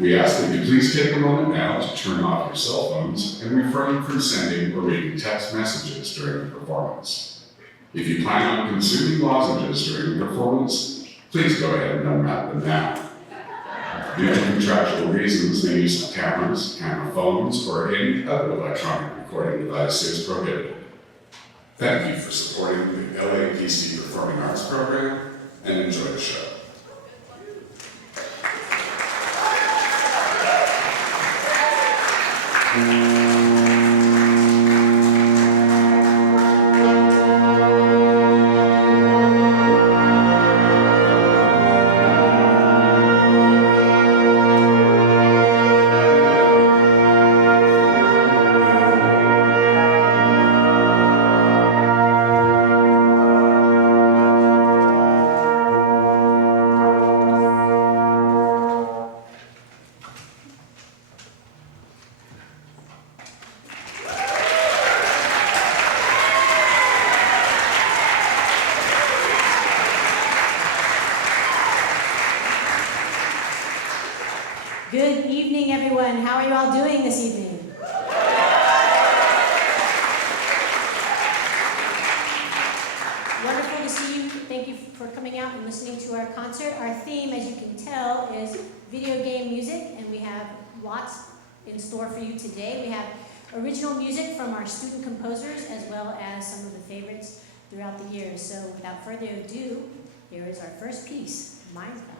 We ask that you please take a moment now to turn off your cell phones and refrain from sending or reading text messages during the performance. If you plan on consuming lozenges during the performance, please go ahead and unwrap them now. Due to contractual reasons, the use of cameras, camera phones, or any other electronic recording device is prohibited. Thank you for supporting the LAPC Performing Arts Program, and enjoy the show. Good evening, everyone. How are you all doing this evening? Wonderful to see you. Thank you for coming out and listening to our concert. Our theme, as you can tell, is video game music, and we have lots in store for you today. We have original music from our student composers, as well as some of the favorites throughout the years. So without further ado, here is our first piece, Minecraft.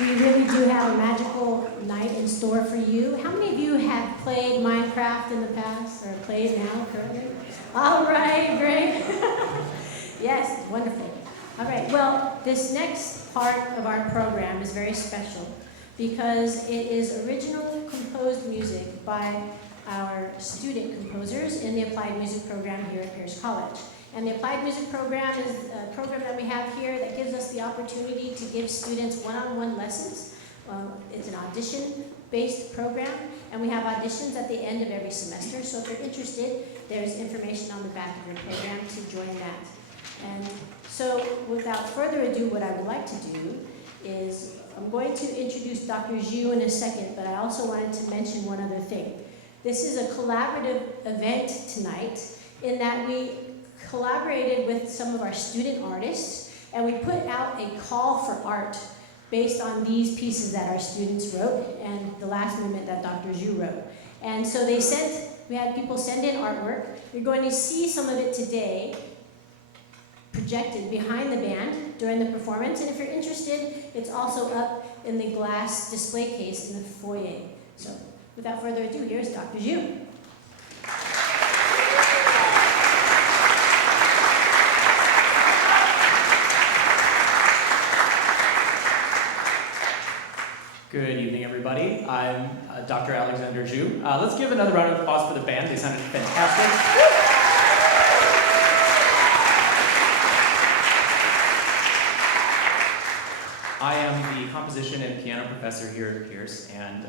We really do have a magical night in store for you. How many of you have played Minecraft in the past or played now currently? All right, great. Yes, wonderful. All right, well, this next part of our program is very special because it is original composed music by our student composers in the Applied Music program here at Pierce College. And the Applied Music program is a program that we have here that gives us the opportunity to give students one-on-one lessons. It's an audition-based program, and we have auditions at the end of every semester. So if you're interested, there's information on the back of your program to join that. And so without further ado, what I would like to do is I'm going to introduce Dr. Zhu in a second, but I also wanted to mention one other thing. This is a collaborative event tonight in that we collaborated with some of our student artists, and we put out a call for art based on these pieces that our students wrote and the last movement that Dr. Zhu wrote. And so we had people send in artwork. You're going to see some of it today projected behind the band during the performance, and if you're interested, it's also up in the glass display case in the foyer. So without further ado, here's Dr. Zhu. Good evening, everybody. I'm Dr. Alexander Zhu. Let's give another round of applause for the band. They sounded fantastic. I am the composition and piano professor here at Pierce, and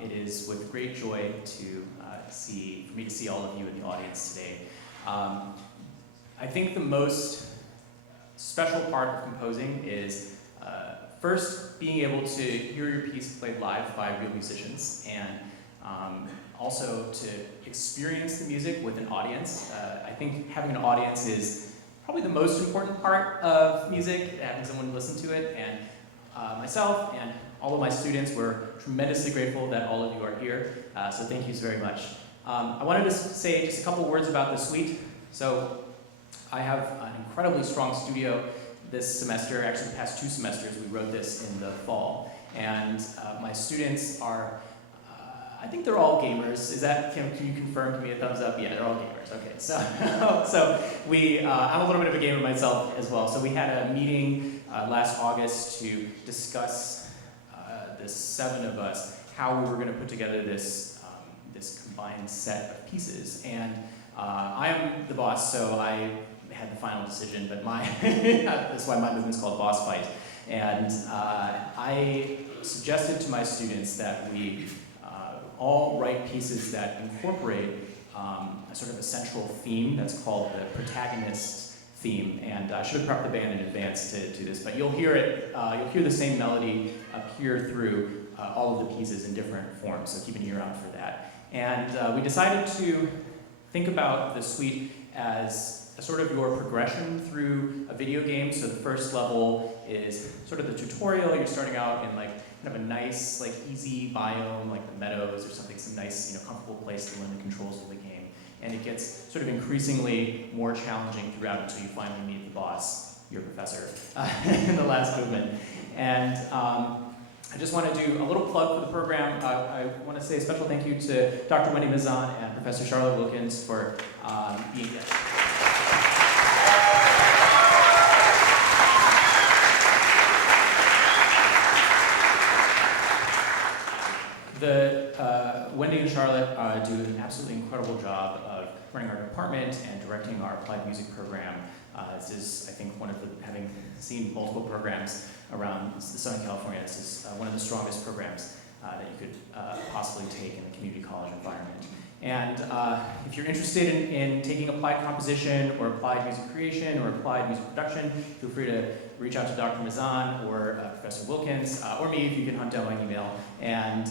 it is with great joy for me to see all of you in the audience today. I think the most special part of composing is first, being able to hear your piece played live by real musicians, and also to experience the music with an audience. I think having an audience is probably the most important part of music, having someone listen to it, and myself and all of my students were tremendously grateful that all of you are here, so thank you very much. I wanted to say just a couple words about the suite. So I have an incredibly strong studio this semester. Actually, the past 2 semesters, we wrote this in the fall. And my students are, I think they're all gamers. Can you confirm to me a thumbs up? Yeah, they're all gamers. Okay, so, I'm a little bit of a gamer myself as well. So we had a meeting last August to discuss, the 7 of us, how we were going to put together this combined set of pieces. And I am the boss, so I had the final decision, but that's why my movement's called Boss Fight. And I suggested to my students that we all write pieces that incorporate a sort of a central theme that's called the protagonist theme. And I should have prepped the band in advance to do this, but you'll hear it. You'll hear the same melody appear through all of the pieces in different forms, so keep an ear out for that. And we decided to think about the suite as a sort of your progression through a video game. So the first level is sort of the tutorial. You're starting out in like kind of a nice, like easy biome, like the meadows or something, some nice, comfortable place to learn the controls of the game. And it gets sort of increasingly more challenging throughout until you finally meet the boss, your professor, in the last movement. And I just want to do a little plug for the program. I want to say a special thank you to Dr. Wendy Mazan and Professor Charlotte Wilkins for being here. Wendy and Charlotte do an absolutely incredible job of running our department and directing our applied music program. This is, I think, having seen multiple programs around Southern California, this is one of the strongest programs that you could possibly take in a community college environment. And if you're interested in taking applied composition or applied music creation or applied music production, feel free to reach out to Dr. Mazan or Professor Wilkins, or me if you can hunt down my email. And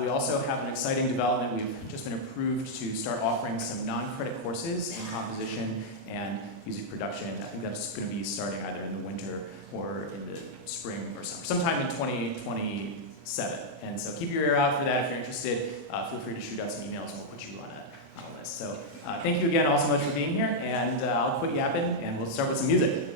we also have an exciting development. We've just been approved to start offering some non-credit courses in composition and music production. I think that's going to be starting either in the winter or in the spring or sometime in 2027. And so keep your ear out for that if you're interested. Feel free to shoot out some emails and we'll put you on a list. So thank you again all so much for being here, and I'll quit yapping and we'll start with some music.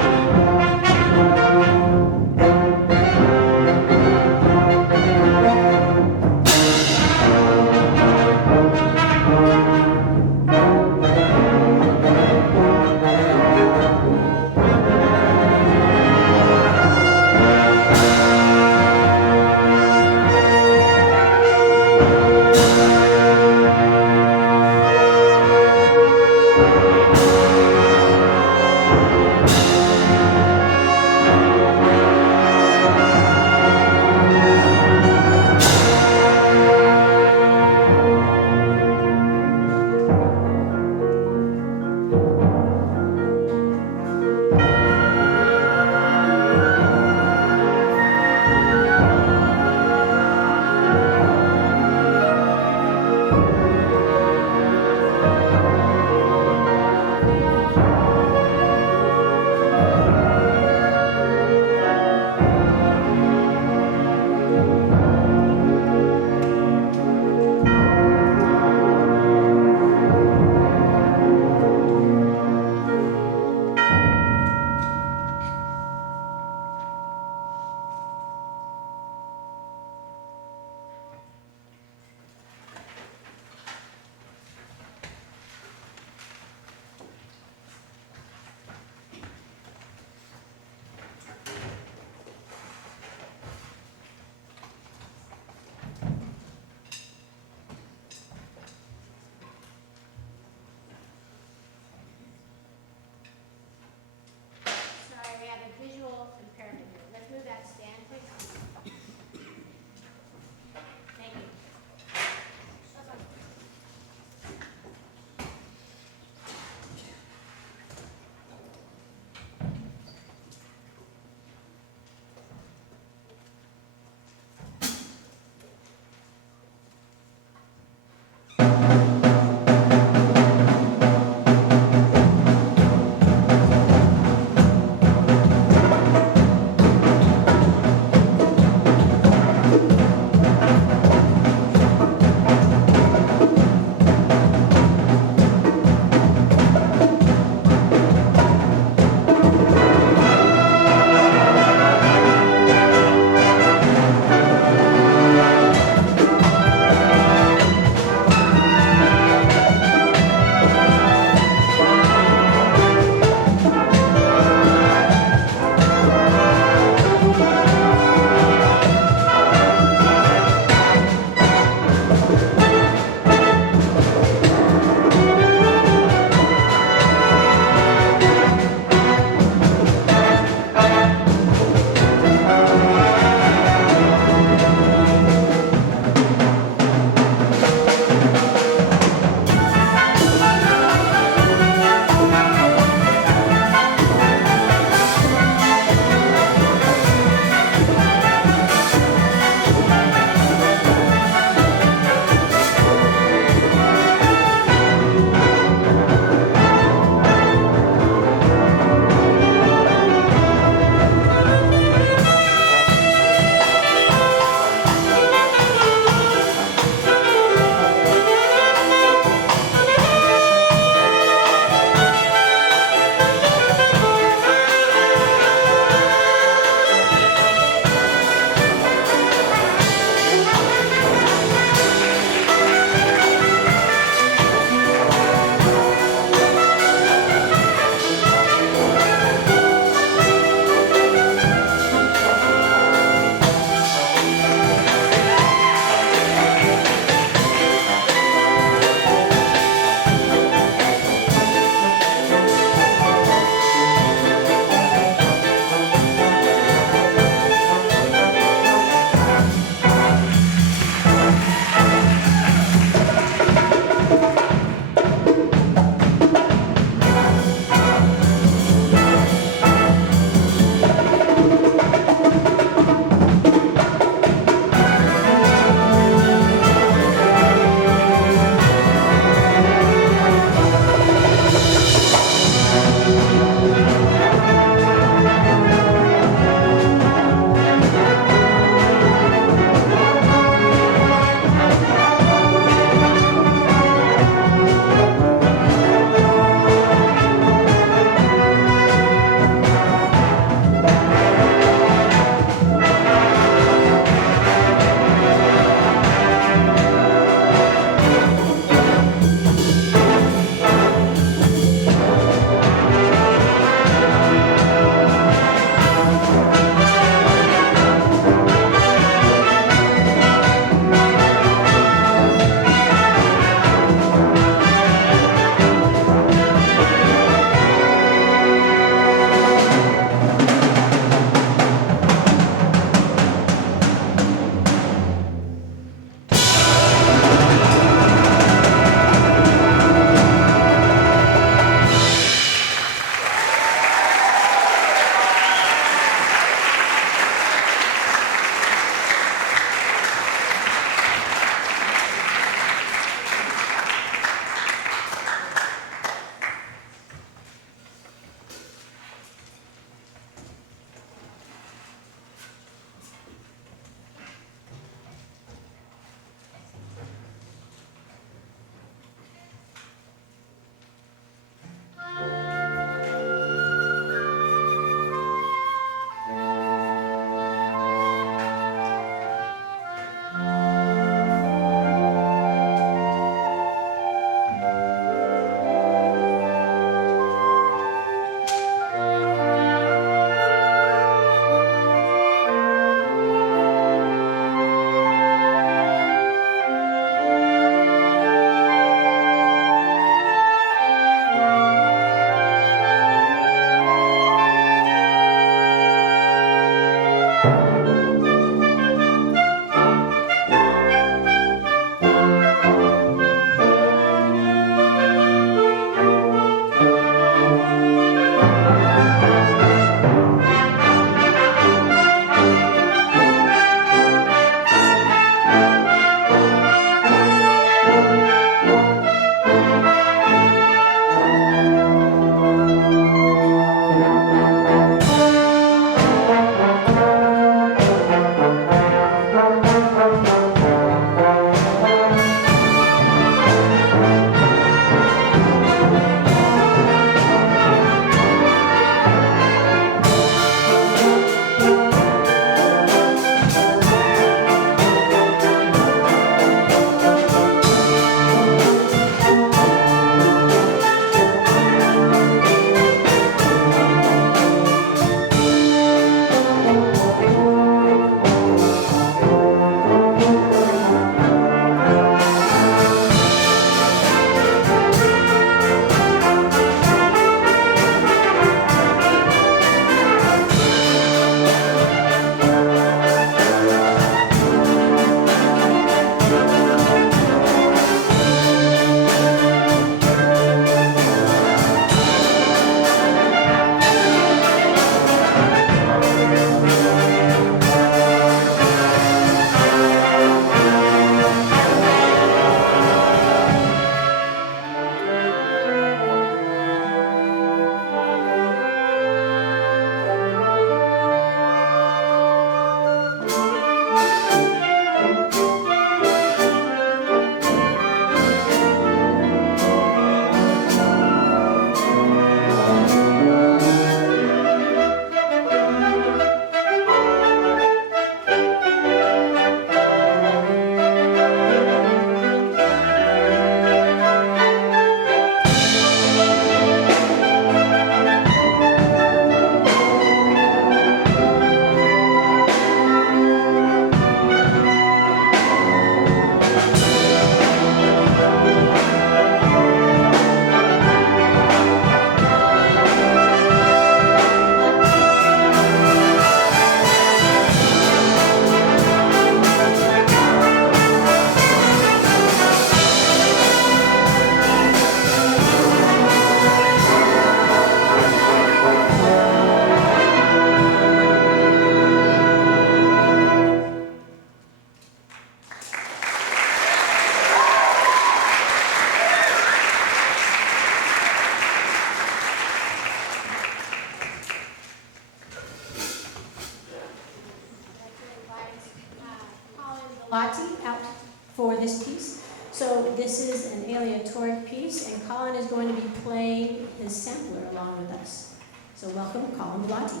this is an aleatoric piece, and Colin is going to be playing his sampler along with us. So welcome, Colin Blotty.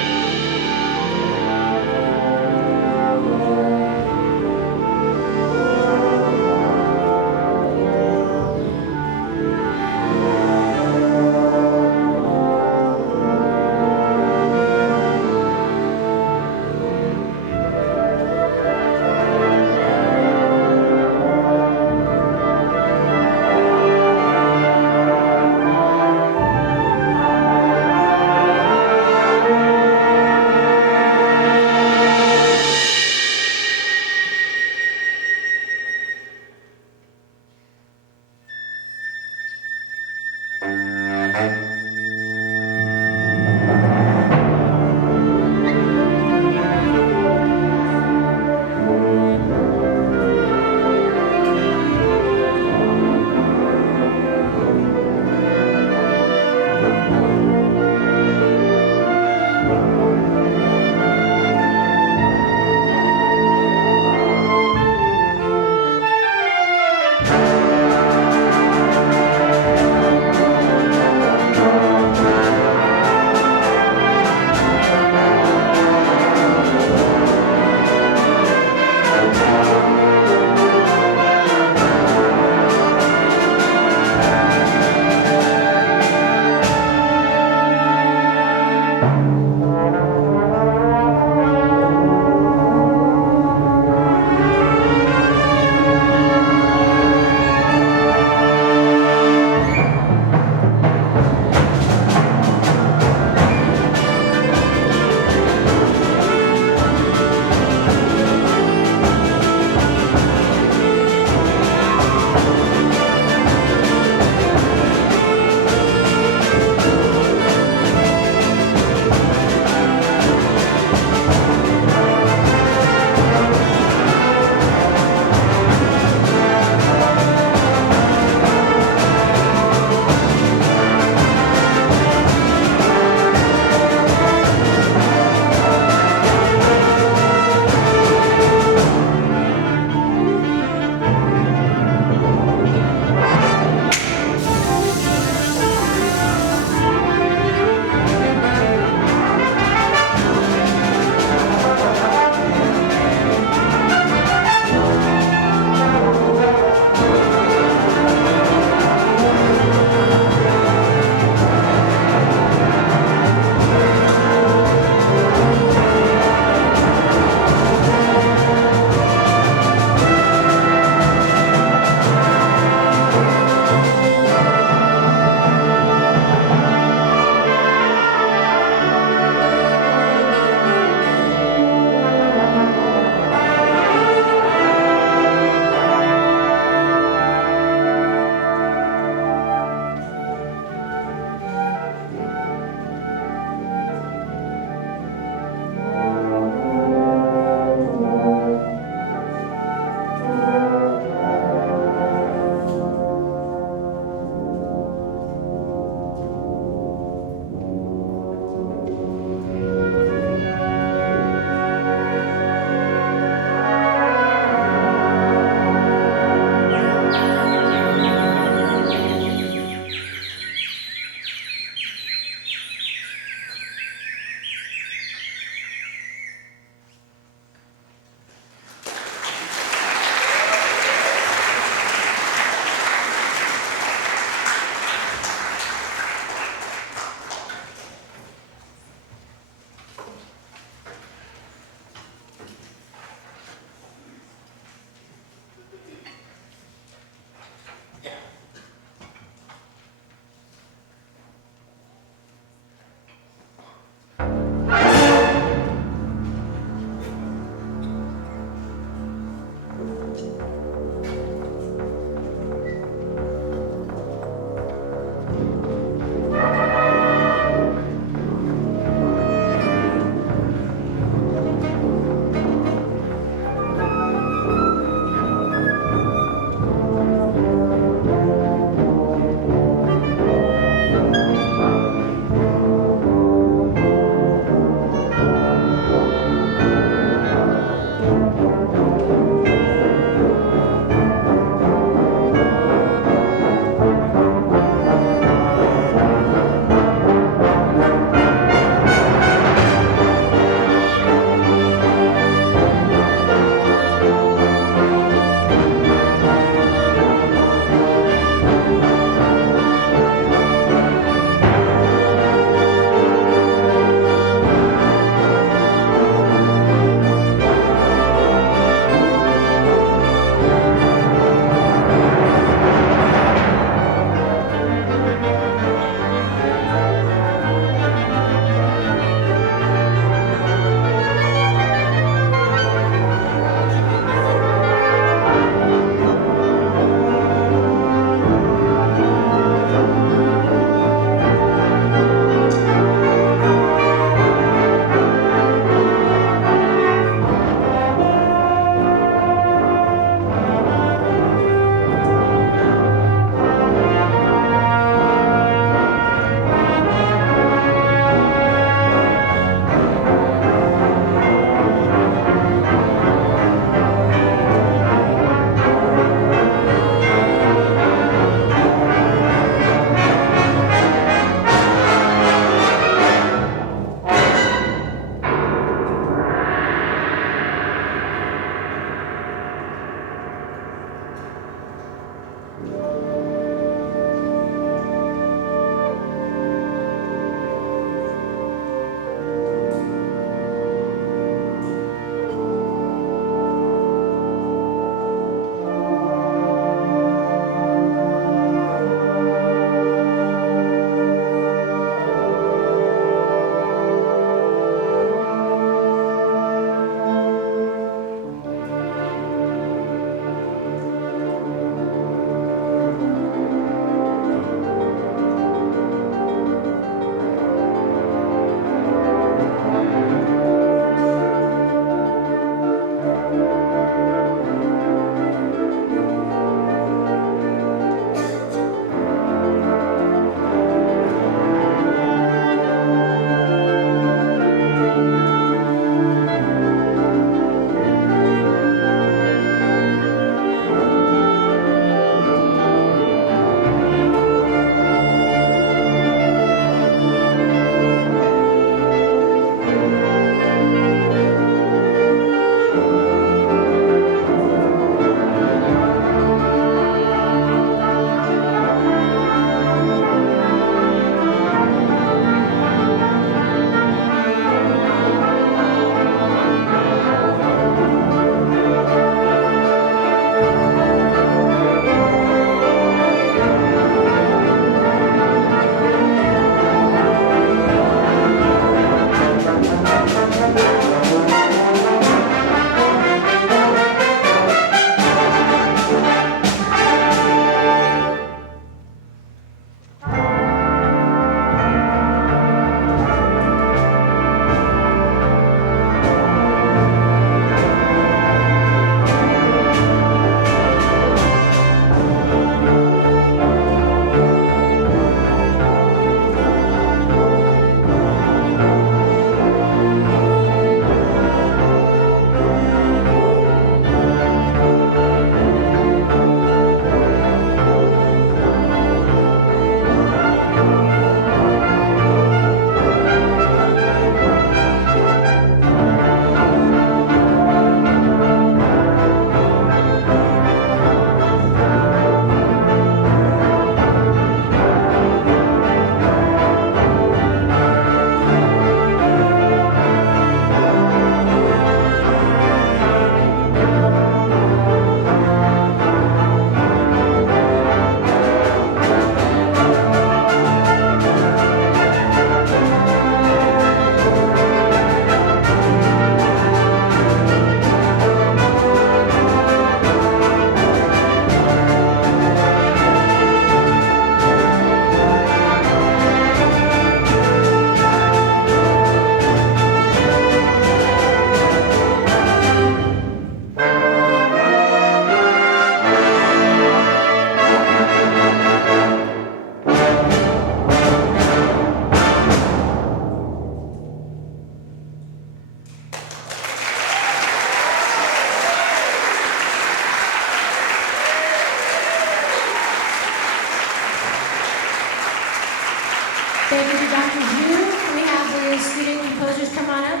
Thank you to Dr. Zhu. Can we have the student composers come on up?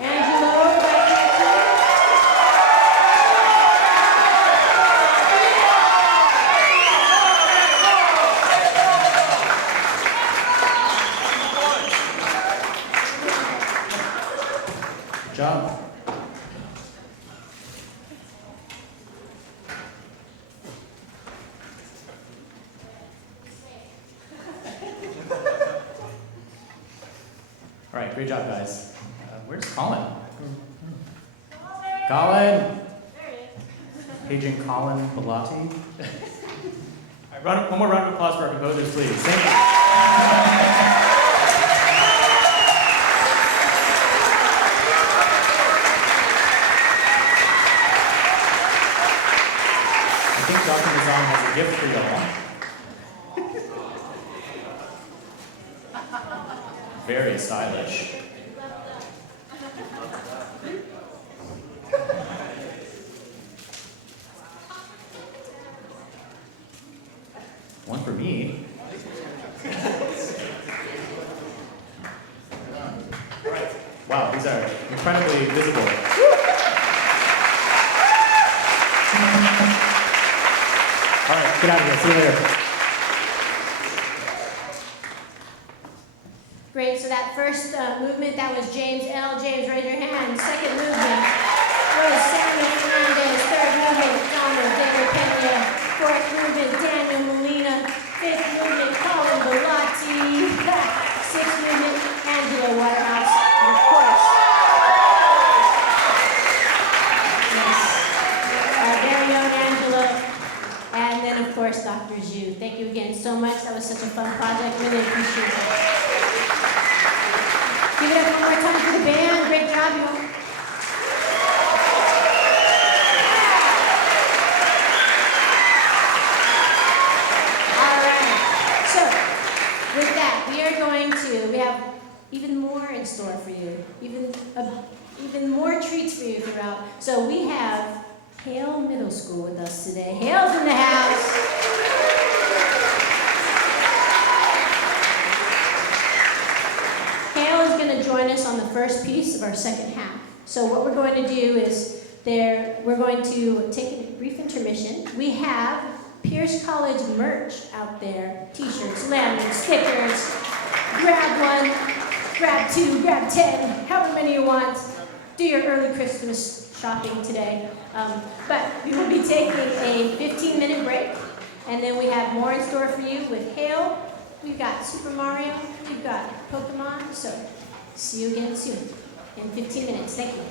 Angelo, Good job. All right, great job, guys. Where's Colin? Colin! Paging Colin Bellotti. All right, one more round of applause for our composers, please. Thank you. I think Dr. Nizam has a gift for y'all. Very stylish. One for me. Wow, these are incredibly visible. All right, get out of here. See you later. great. So that first movement, that was James L. James, raise your hand. Second movement was Samuel Fernandez. Third movement, Donald David Pena. Fourth movement, Daniel Molina. Fifth movement, Colin Bellotti. Sixth movement, Angela Waterhouse. And of course, yes, our very own Angela. And then, of course, Dr. Zhu. Thank you again so much. That was such a fun project. Really appreciate it. Give it up one more time for the band. Great job, you all. All right. So, with that, we have even more in store for you, even more treats for you throughout. So we have Hale Middle School with us today. Hale's in the house. Hale is going to join us on the first piece of our second half. So what we're going to do is we're going to take a brief intermission. We have Pierce College merch out there. T-shirts, laminates, stickers. Grab one, grab two, grab 10, however many you want. Do your early Christmas shopping today. But we will be taking a 15-minute break, and then we have more in store for you with Hale. We've got Super Mario, we've got Pokemon, so see you again soon in 15 minutes. Thank you.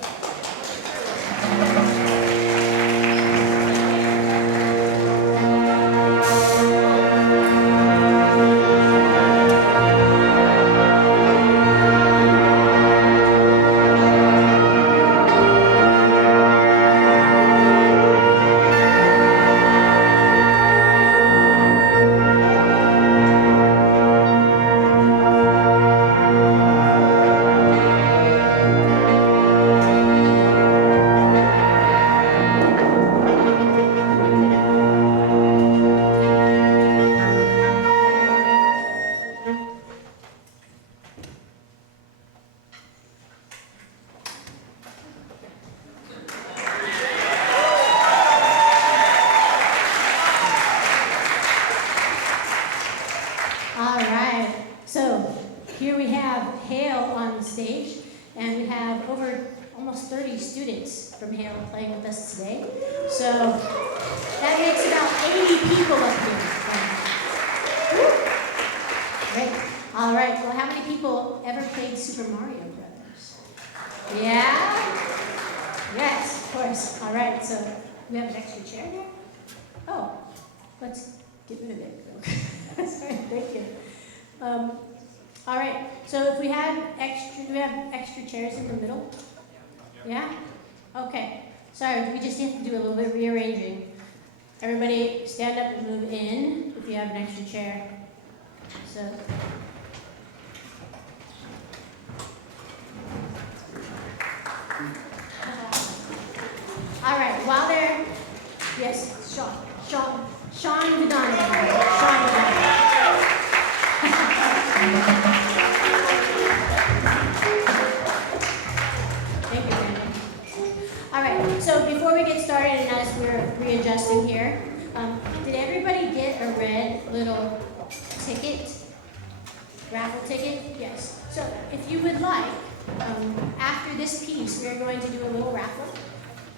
All right, so here we have Hale on the stage, and we have over almost 30 students from Hale playing with us today. So that makes about 80 people up here. Great. All right, well, how many people ever played Super Mario Brothers? Yeah? Yes, of course. All right, so we have an extra chair here? Oh, let's get rid of it. Sorry, thank you. All right, so if we have extra, do we have extra chairs in the middle? Yeah? Okay. Sorry, we just have to do a little bit of rearranging. Everybody stand up and move in if you have an extra chair. So. All right, while they're, yes, Sean Vidani. Sean Vidani. Thank you, Brandon. All right, so before we get started and as we're readjusting here, did everybody get a red little ticket? Raffle ticket? Yes. So if you would like, after this piece, we are going to do a little raffle.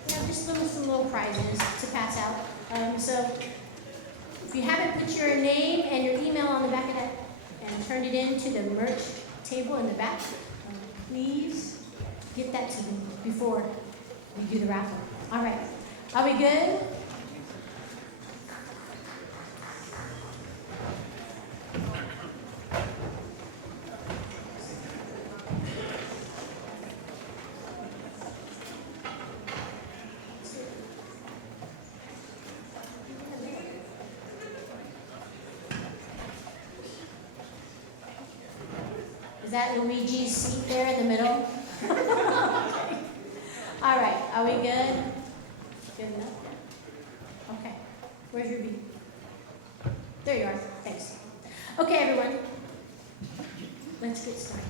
You know, just some little prizes to pass out. So if you haven't put your name and your email on the back of that and turned it in to the merch table in the back, please get that to me before we do the raffle. All right. Are we good? Is that Luigi's seat there in the middle? All right, are we good? Good enough? Okay, where's your beat? There you are, thanks. Okay, everyone, let's get started.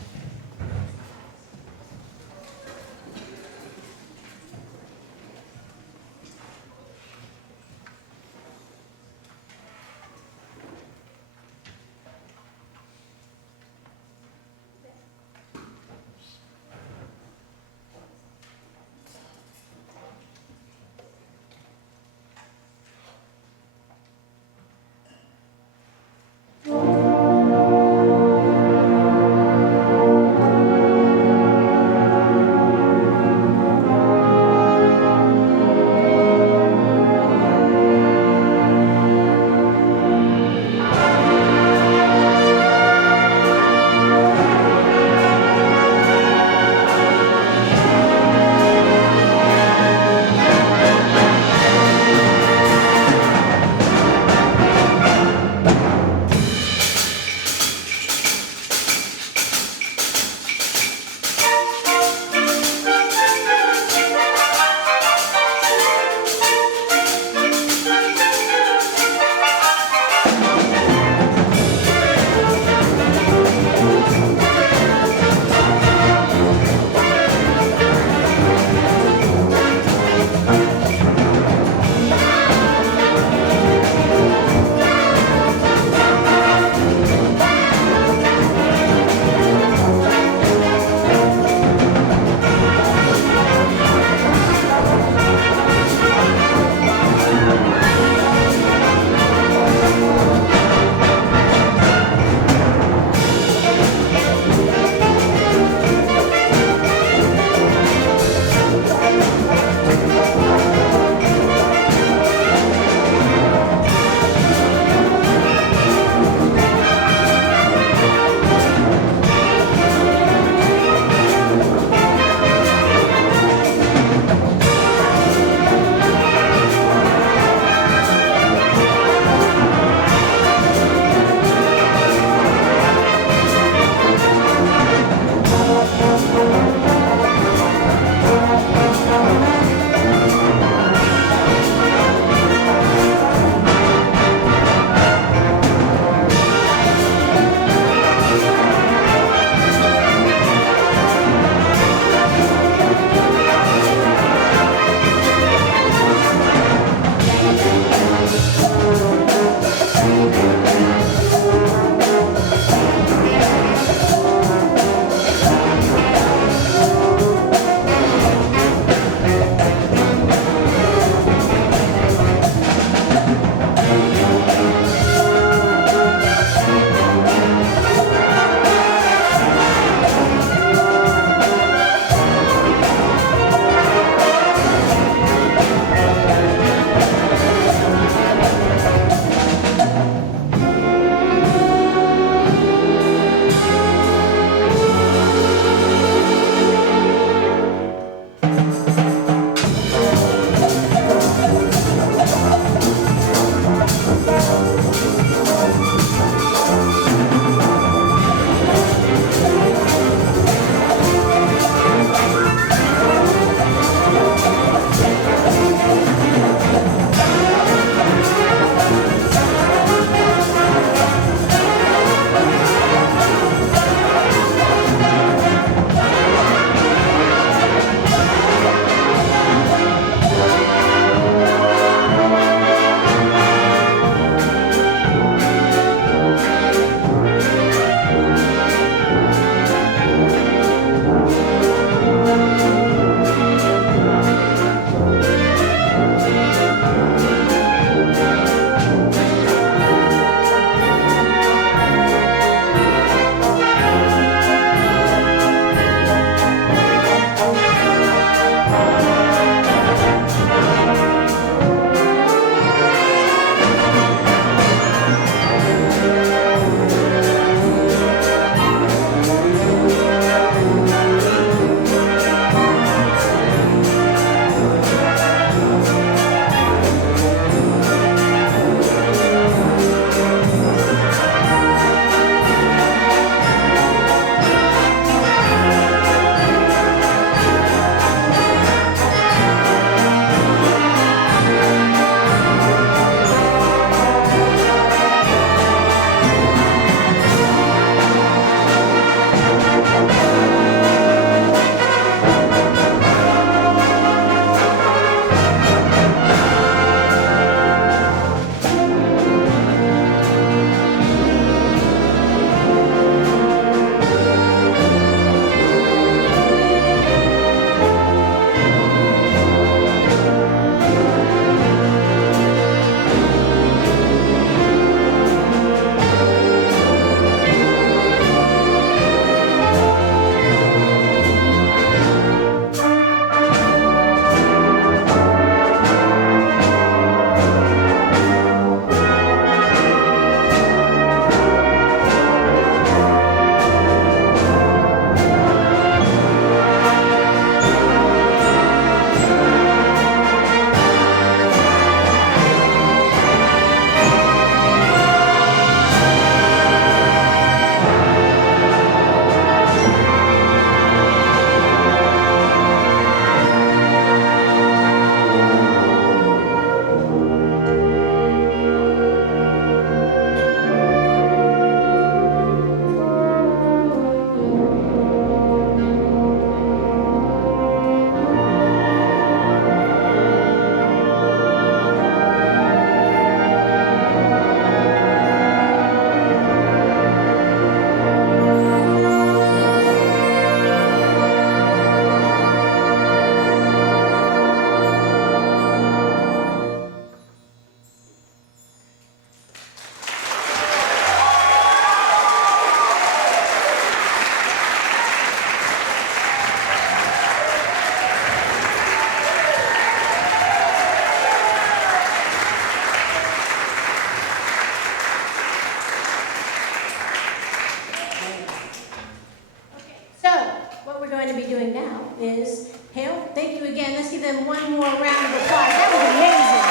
going to be doing now is Hale. Thank you again. Let's give them one more round of applause. That was amazing.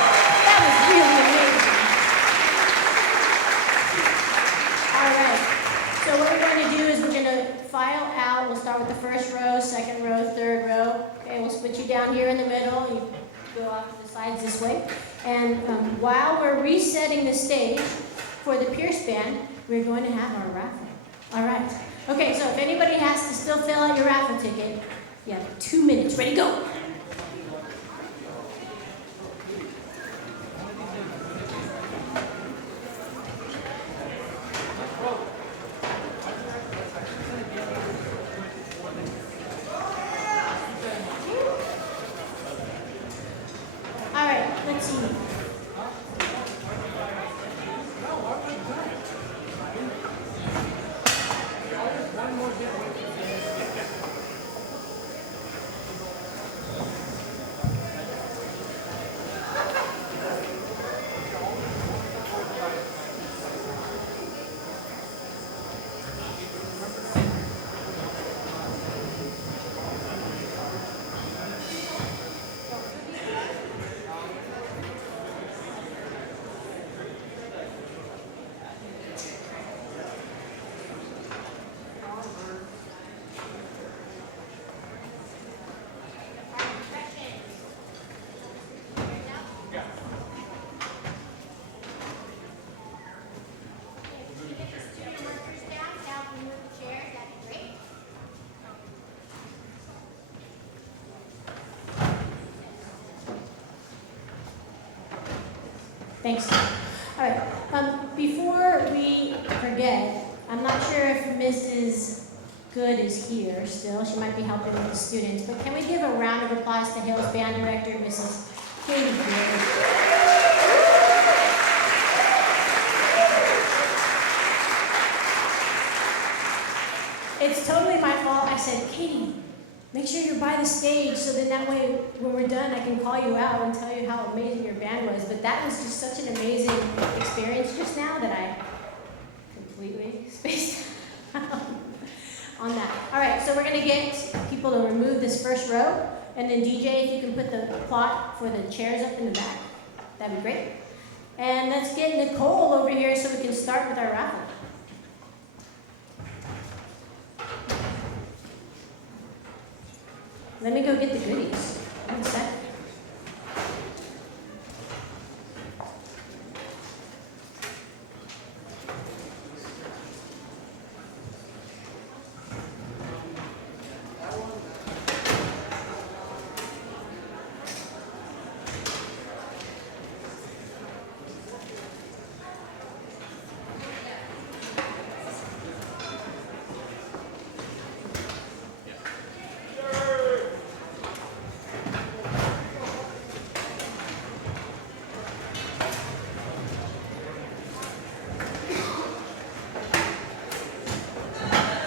That was really amazing. All right. So what we're going to do is we're going to file out. We'll start with the first row, second row, third row. Okay, we'll put you down here in the middle. You go off to the sides this way. And while we're resetting the stage for the Pierce Band, we're going to have our raffle. All right. Okay, so if anybody has to still fill out your raffle ticket, you have 2 minutes. Ready, go. All right, let's see. Thanks. All right. Before we forget, I'm not sure if Mrs. Good is here still. She might be helping with the students. But can we give a round of applause to Hale's band director, Mrs. Katie Good? It's totally my fault. I said, Katie, make sure you're by the stage so then that way when we're done I can call you out and tell you how amazing your band was. But that was just such an amazing experience just now that I completely spaced out on that. All right, so we're going to get people to remove this first row. And then DJ, if you can put the plot for the chairs up in the back, that'd be great. And let's get Nicole over here so we can start with our raffle. Let me go get the goodies. One sec.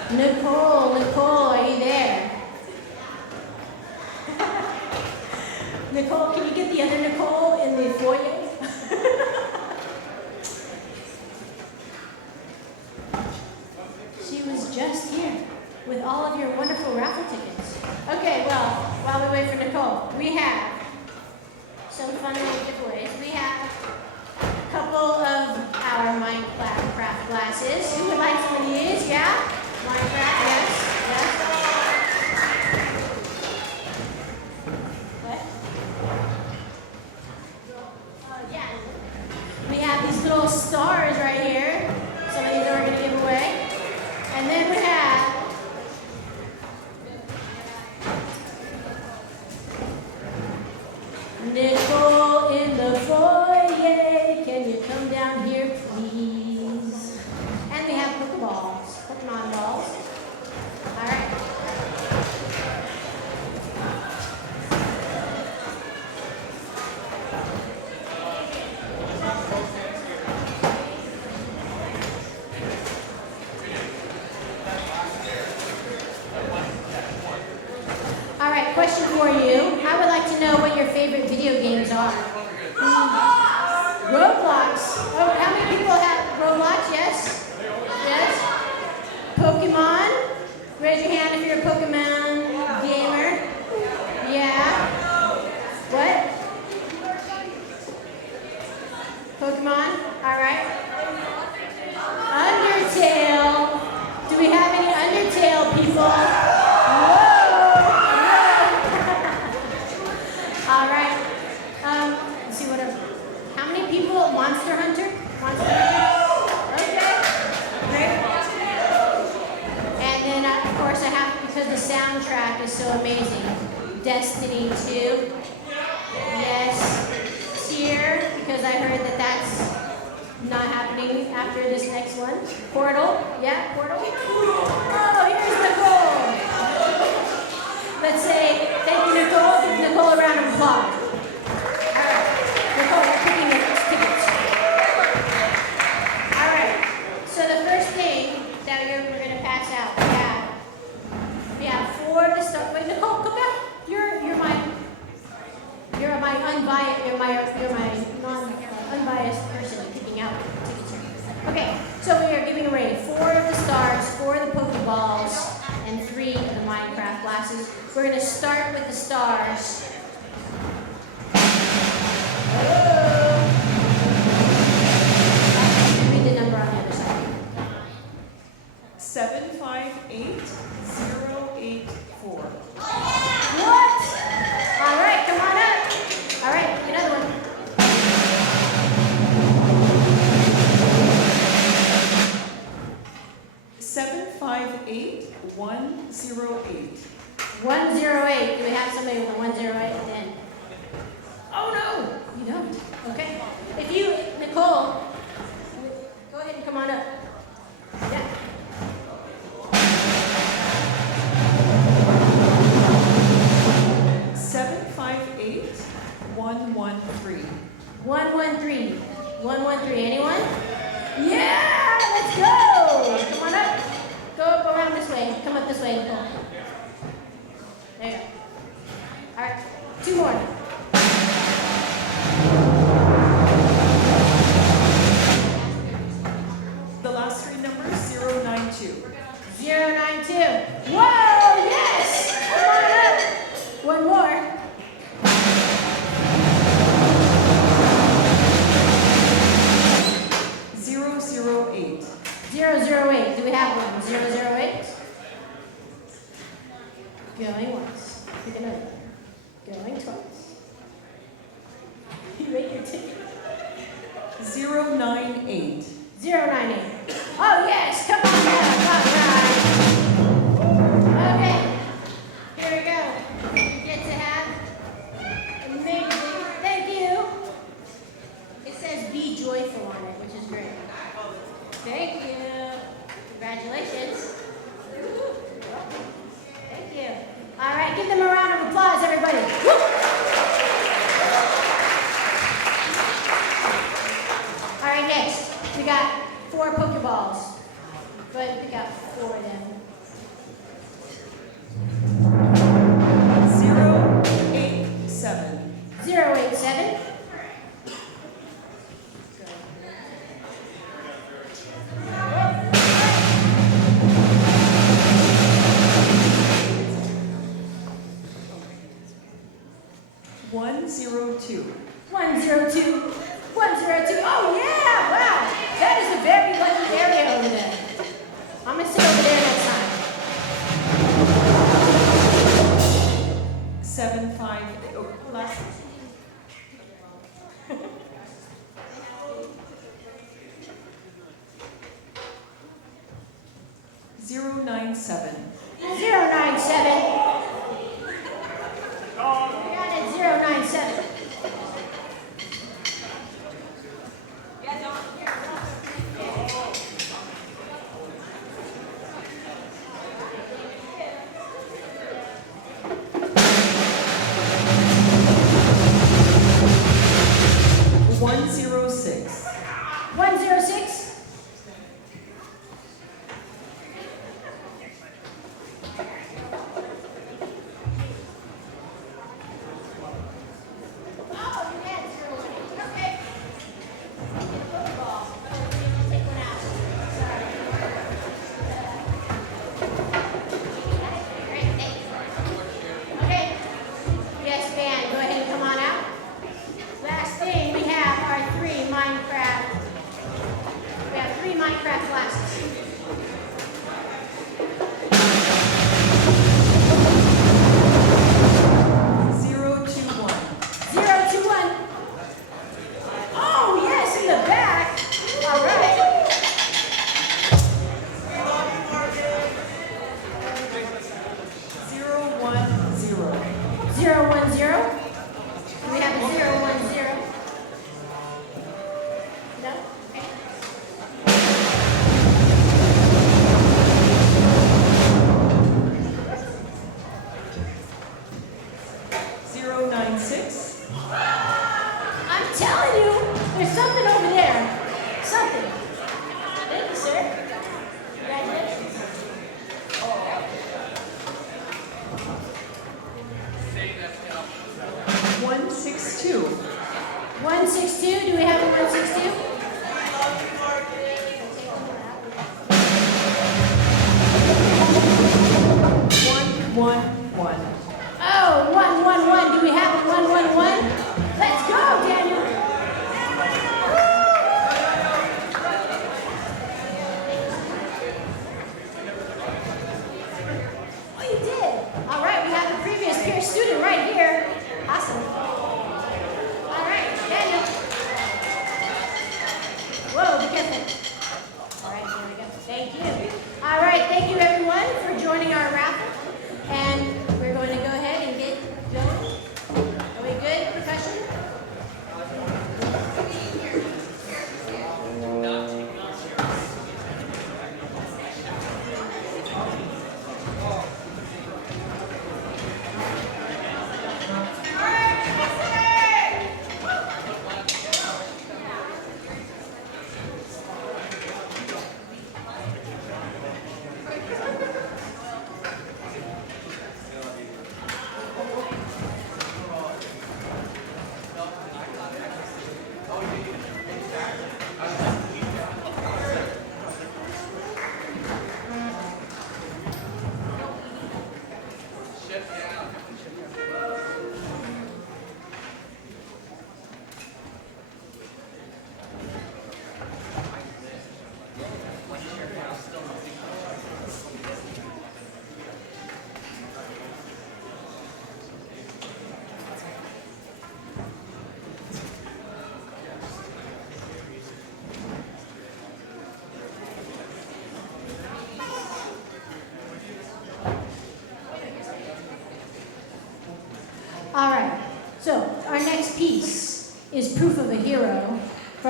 Nicole, are you there? Nicole, can you get the other Nicole in the foyer? She was just here with all of your wonderful raffle tickets. Okay, well, while we wait for Nicole, we have some fun little giveaways. We have a couple of our Minecraft glasses. Who would like some of these? Yeah? Minecraft, yes. What? Yeah. We have these little stars right here. Some of these are going to give away. And then we have Nicole in the foyer. Can you come down here, please? And we have Pokeballs, Pokemon balls. All right. All right, question for you. I would like to know what your favorite video games are. Roblox. Oh, how many people have Roblox? Yes? Yes? Pokemon? Raise your hand if you're a Pokemon soundtrack is so amazing. Destiny 2. Yes. Tear, because I heard that that's not happening after this next one. Portal. Yeah, Portal. Oh, here's Nicole. Let's say thank you, Nicole. Give Nicole a round of applause. All right. Nicole, you're picking the tickets. All right. So the first thing that we're going to pass out, we have 4 to start. Wait, Nicole, come back. You're my unbiased person picking out tickets here. Okay, so we are giving away 4 of the stars, 4 of the Pokeballs, and 3 of the Minecraft glasses. We're going to start with the stars. Read the number on the other side. 758084. What? All right, come on up. All right, another one. 758108. 108. Do we have somebody with a 108 then? Oh no, you don't. Okay. If you, Nicole, go ahead and come on up. Yeah. 758113. 113. 113. Anyone? Yeah, let's go. Come on up. Go around this way. Come up this way, Nicole. There you go. All right. 2 more. The last 3 numbers 092. 092. Whoa, yes. Come on up. 1 more. 008. 008. Do we have one? 008? Going once. Pick another. Going twice. You rate your ticket. 098. 098. Oh, yes. Come on down. All right. Okay. Here we go. You get to have amazing. Thank you. It says be joyful on it, which is great. Thank you. Congratulations. Thank you. All right, give them a round of applause, everybody. Woo! All right, next, we got 4 Pokeballs. Go ahead and pick out 4 of them. 087. 087. Good. 102. 102. 102. Oh, yeah. Wow. That is a very lucky area over there. I'm going to sit over there next time. 75. Oh, last. 097. 097. We got it. 097.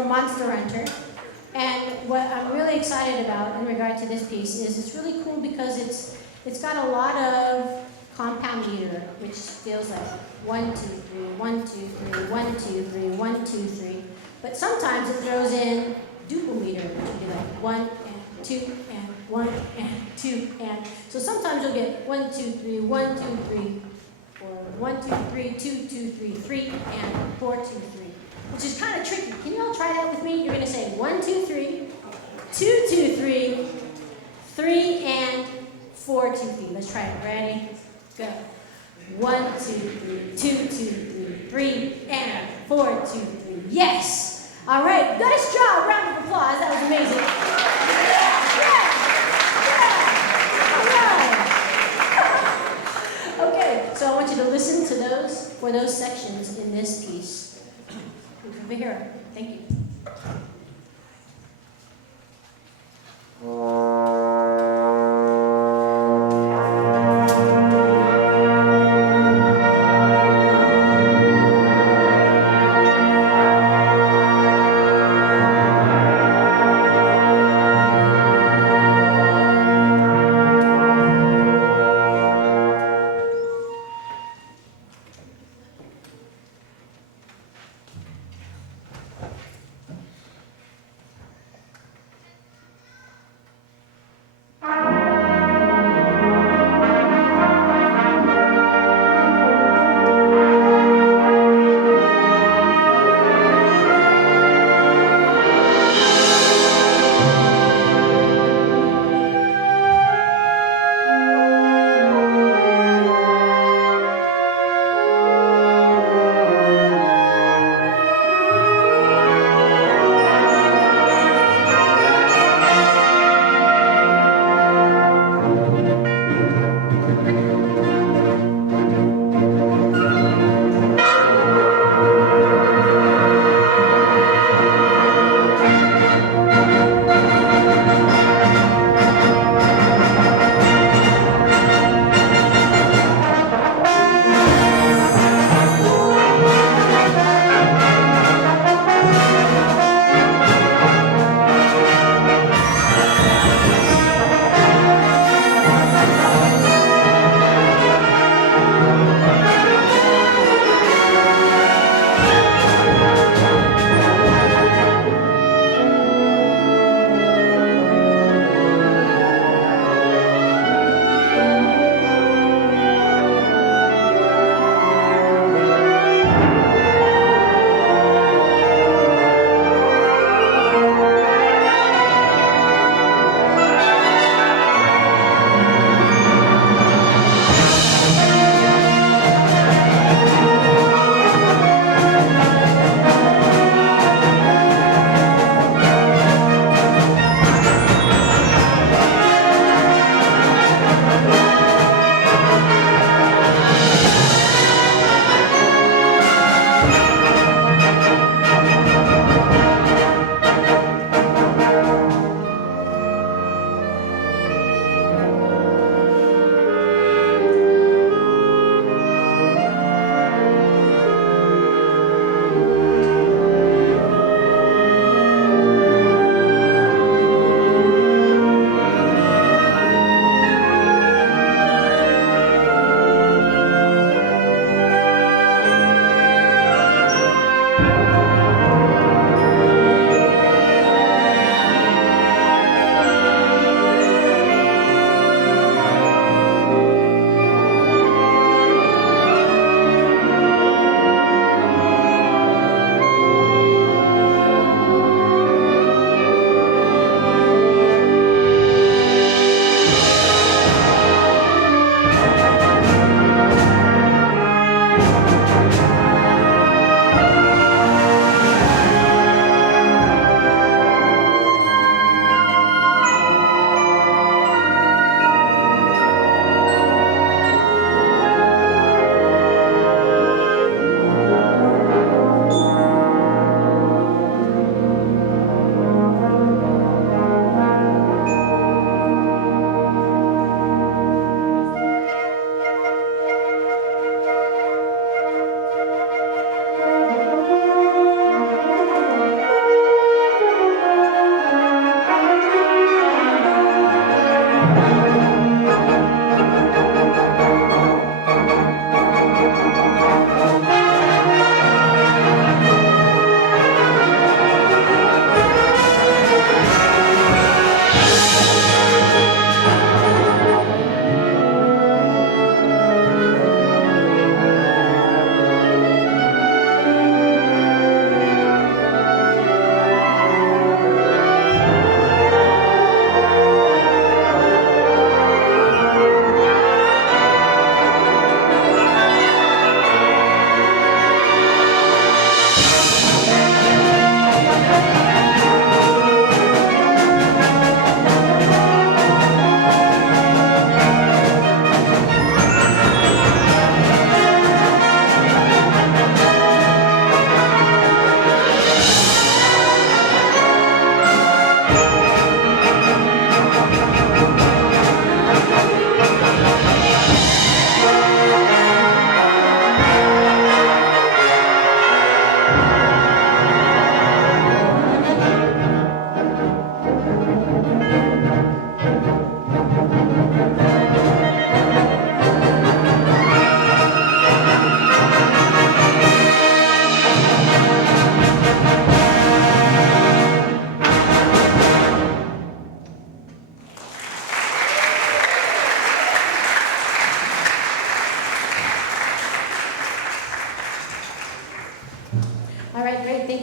Monster Hunter. And what I'm really excited about in regard to this piece is it's really cool because it's got a lot of compound meter, which feels like 1, 2, 3, 1, 2, 3, 1, 2, 3, 1, 2, 3. But sometimes it throws in duple meter, which would be like 1 and 2 and 1 and 2 and. So sometimes you'll get 1, 2, 3, 1, 2, 3, or 1, 2, 3, 2, 2, 3, 3, and 4, 2, 3. Which is kind of tricky. Can you all try that with me? You're going to say 1, 2, 3, 2, 2, 3, 3, and 4, 2, 3. Let's try it. Ready? Go. 1, 2, 3, 2, 2, 3, 3, and 4, 2, 3. Yes! All right. Nice job. Round of applause. That was amazing. Yeah! All right. Okay. So I want you to listen to those sections in this piece. Over here. Thank you.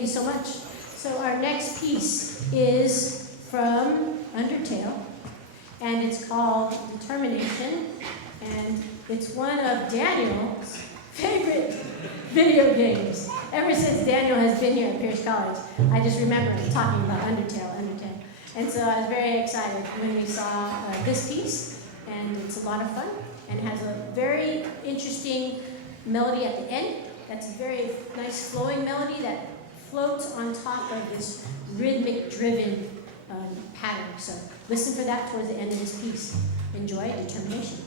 you so much. So our next piece is from Undertale, and it's called Determination, and it's one of Daniel's favorite video games. Ever since Daniel has been here at Pierce College, I just remember him talking about Undertale. And so I was very excited when we saw this piece, and it's a lot of fun, and has a very interesting melody at the end. That's a very nice flowing melody that floats on top of this rhythmic driven pattern. So listen for that towards the end of this piece. Enjoy Determination.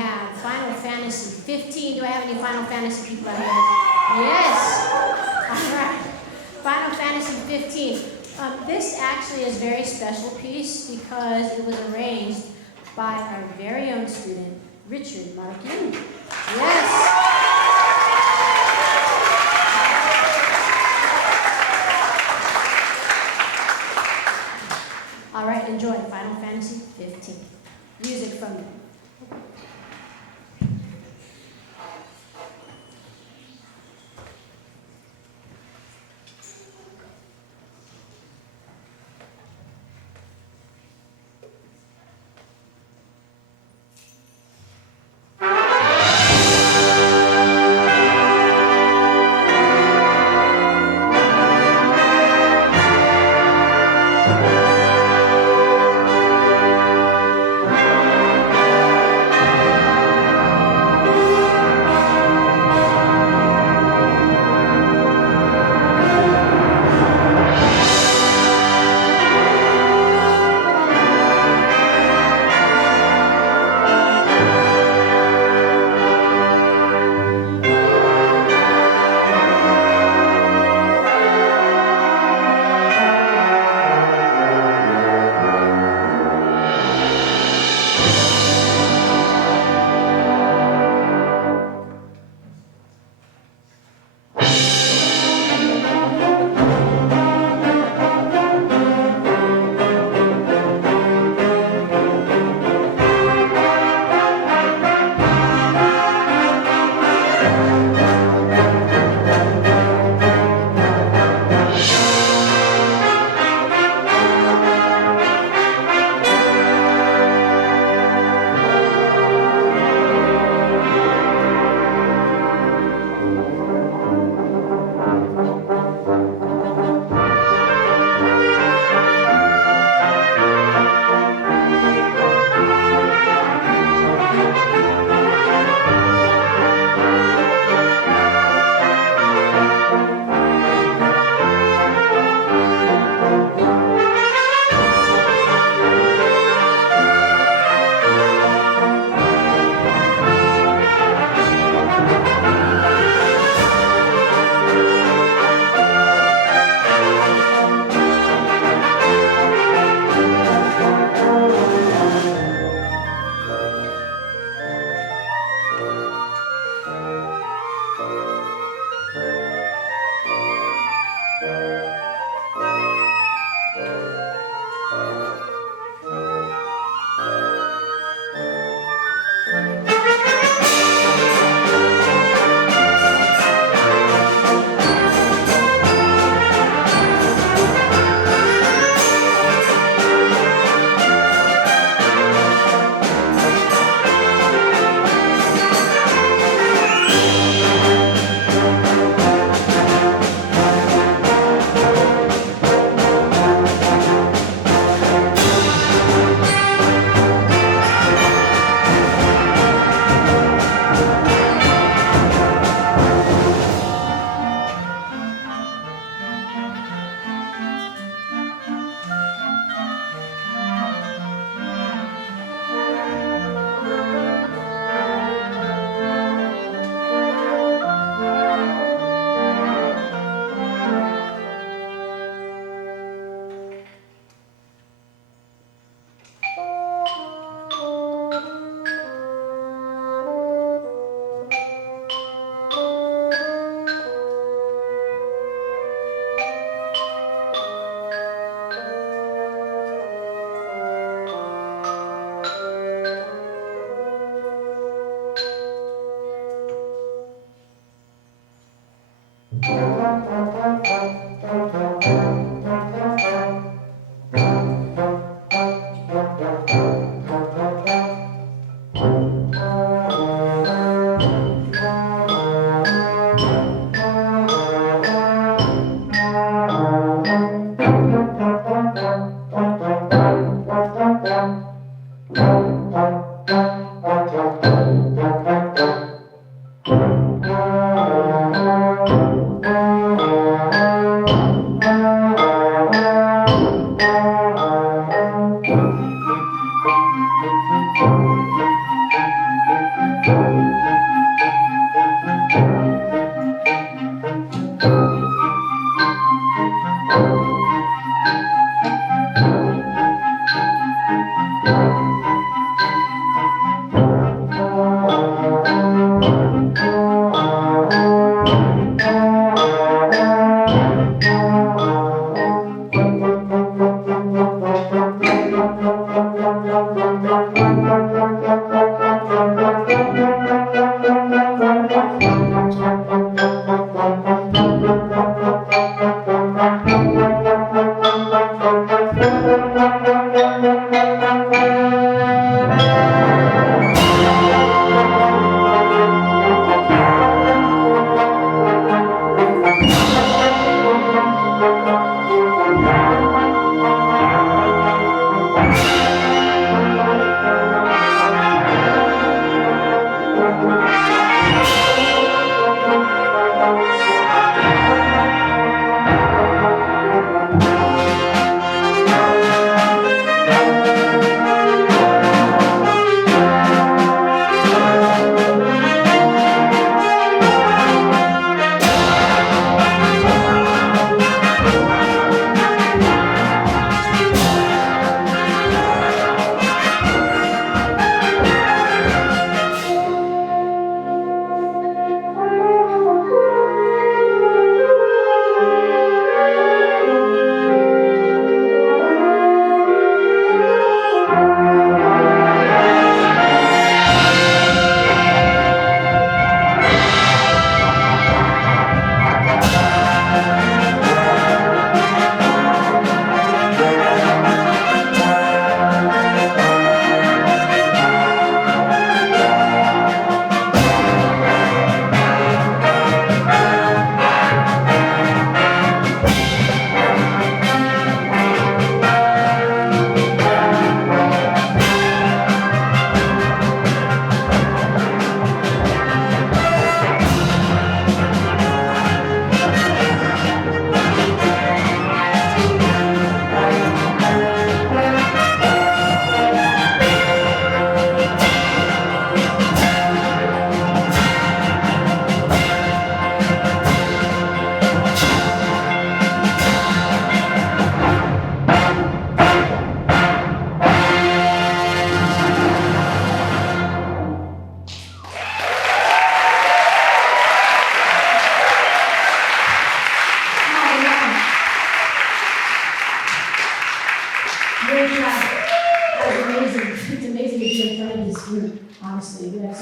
have Final Fantasy 15. Do I have any Final Fantasy people out here? Yes. All right. Final Fantasy 15. This actually is a very special piece because it was arranged by our very own student, Richard Markin. Yes. All right, enjoy Final Fantasy 15. Music from them.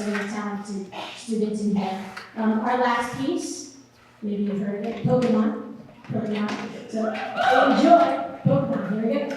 very talented students in here. Our last piece, maybe you've heard of it, Pokemon. So enjoy Pokemon. Here we go.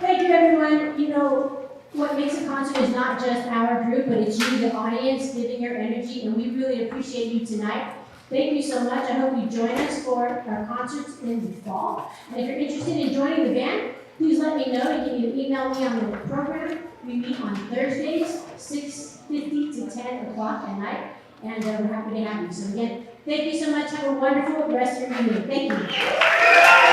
Thank you, everyone. You know, what makes a concert is not just our group, but it's you, the audience, giving your energy, and we really appreciate you tonight. Thank you so much. I hope you join us for our concerts in the fall. And if you're interested in joining the band, please let me know. You can either email me on the program. We meet on Thursdays, 6:50 to 10 o'clock at night, and we're happy to have you. So again, thank you so much. Have a wonderful rest of your evening. Thank you.